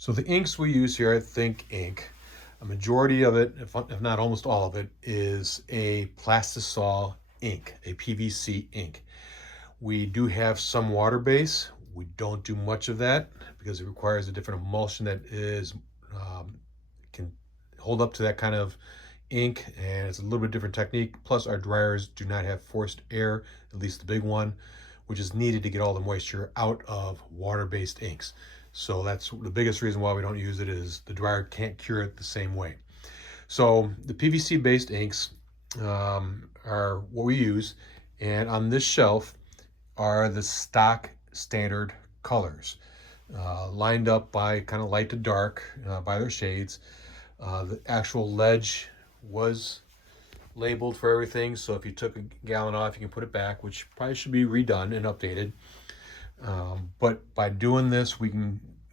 So the inks we use here at Think Ink, a majority of it, if not almost all of it, is a Plastisol ink, a PVC ink. We do have some water base. We don't do much of that because it requires a different emulsion that is can hold up to that kind of ink, and it's a little bit different technique. Plus, our dryers do not have forced air, at least the big one, which is needed to get all the moisture out of water-based inks. So that's the biggest reason why we don't use it, is the dryer can't cure it the same way. So the PVC-based inks are what we use, and on this shelf are the stock standard colors, lined up by kind of light to dark by their shades. The actual ledge was labeled for everything, so if you took a gallon off, you can put it back, which probably should be redone and updated. But by doing this, we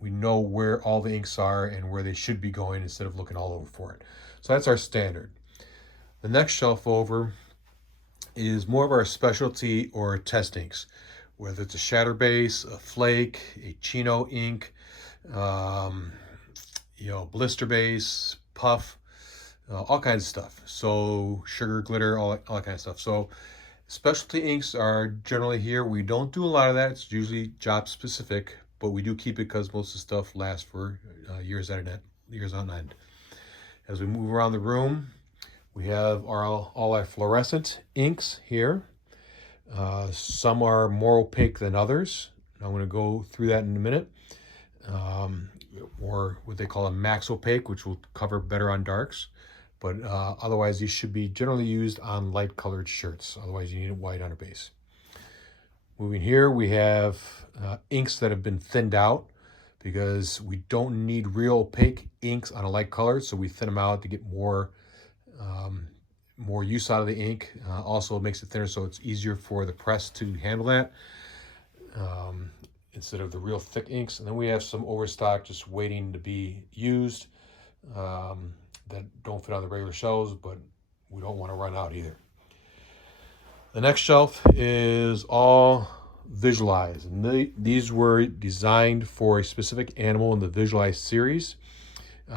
know where all the inks are and where they should be going instead of looking all over for it. So that's our standard. The next shelf over is more of our specialty or test inks, whether it's a shatter base, a flake, a chino ink, blister base, puff, all kinds of stuff. So sugar glitter, all that kind of stuff. So specialty inks are generally here. We don't do a lot of that. It's usually job specific, but we do keep it because most of the stuff lasts for years on end. As we move around the room, we have all our fluorescent inks here. Some are more opaque than others. I'm going to go through that in a minute. Or what they call a max opaque, which will cover better on darks. But otherwise, these should be generally used on light colored shirts. Otherwise, you need a white on a base. Moving here, we have inks that have been thinned out because we don't need real opaque inks on a light color. So we thin them out to get more use out of the ink. Also, it makes it thinner so it's easier for the press to handle that instead of the real thick inks. And then we have some overstock just waiting to be used. That don't fit on the regular shelves, but we don't want to run out either. The next shelf is all Visualize, and these were designed for a specific animal in the Visualize series. They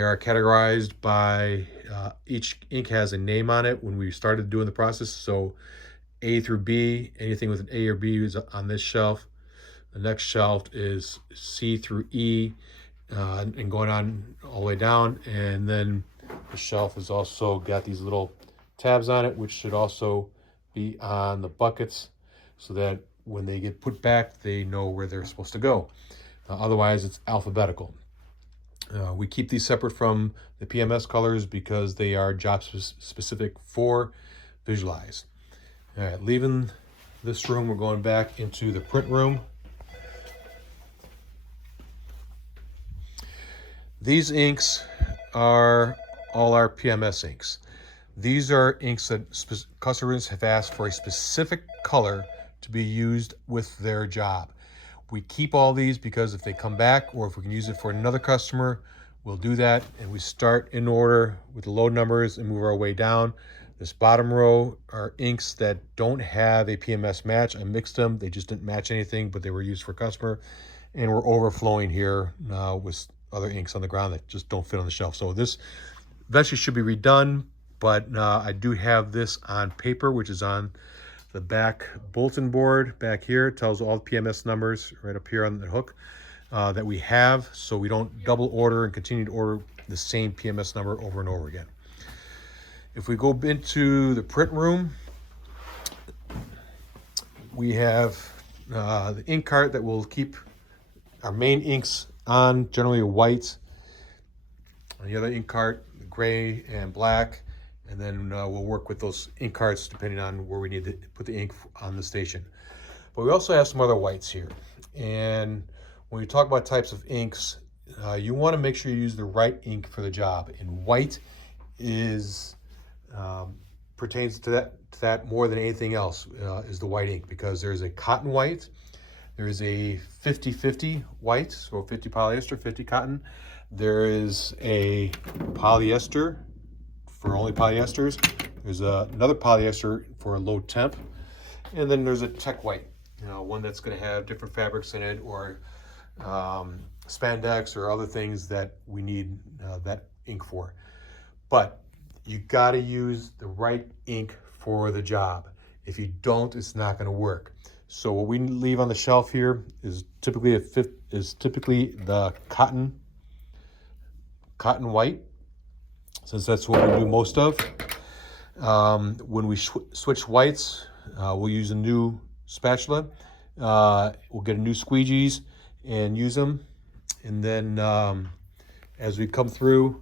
are categorized by each ink has a name on it when we started doing the process. So A through B, anything with an A or B is on this shelf. The next shelf is C through E, and going on all the way down. And then the shelf has also got these little tabs on it, which should also be on the buckets so that when they get put back, they know where they're supposed to go. Otherwise, it's alphabetical. We keep these separate from the PMS colors because they are job specific for Visualize. All right, leaving this room, we're going back into the print room. These inks are all our PMS inks. These are inks that customers have asked for a specific color to be used with their job. We keep all these because if they come back or if we can use it for another customer, we'll do that. And we start in order with the low numbers and move our way down. This bottom row are inks that don't have a PMS match. I mixed them. They just didn't match anything, but they were used for customer. And we're overflowing here with other inks on the ground that just don't fit on the shelf. So this eventually should be redone, but I do have this on paper, which is on the back bulletin board back here. It tells all the PMS numbers right up here on the hook that we have, so we don't double order and continue to order the same PMS number over and over again. If we go into the print room, we have the ink cart that will keep our main inks on, generally white. On the other ink cart, gray and black. And then we'll work with those ink carts depending on where we need to put the ink on the station. But we also have some other whites here. And when we talk about types of inks, you want to make sure you use the right ink for the job. And white is pertains to that more than anything else, is the white ink, because there's a cotton white, there is a 50-50 white, so 50 polyester, 50 cotton. There is a polyester for only polyesters. There's another polyester for a low temp, and then there's a tech white, one that's going to have different fabrics in it, or spandex or other things that we need that ink for. But you got to use the right ink for the job. If you don't, it's not going to work. So what we leave on the shelf here is typically the cotton white, since that's what we do most of. When we switch whites, we'll use a new spatula. We'll get a new squeegees and use them. And then as we come through,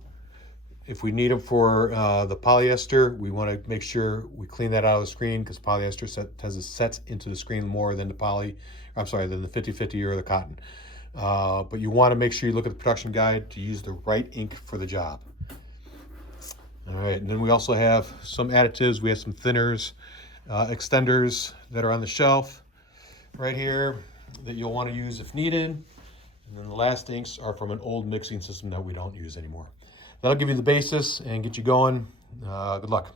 if we need them for the polyester, we want to make sure we clean that out of the screen, because polyester tends to set into the screen more than the than the 50/50 or the cotton. But you want to make sure you look at the production guide to use the right ink for the job. All right, and then we also have some additives. We have some thinners, extenders that are on the shelf right here that you'll want to use if needed. And then the last inks are from an old mixing system that we don't use anymore. That'll give you the basis and get you going. Good luck.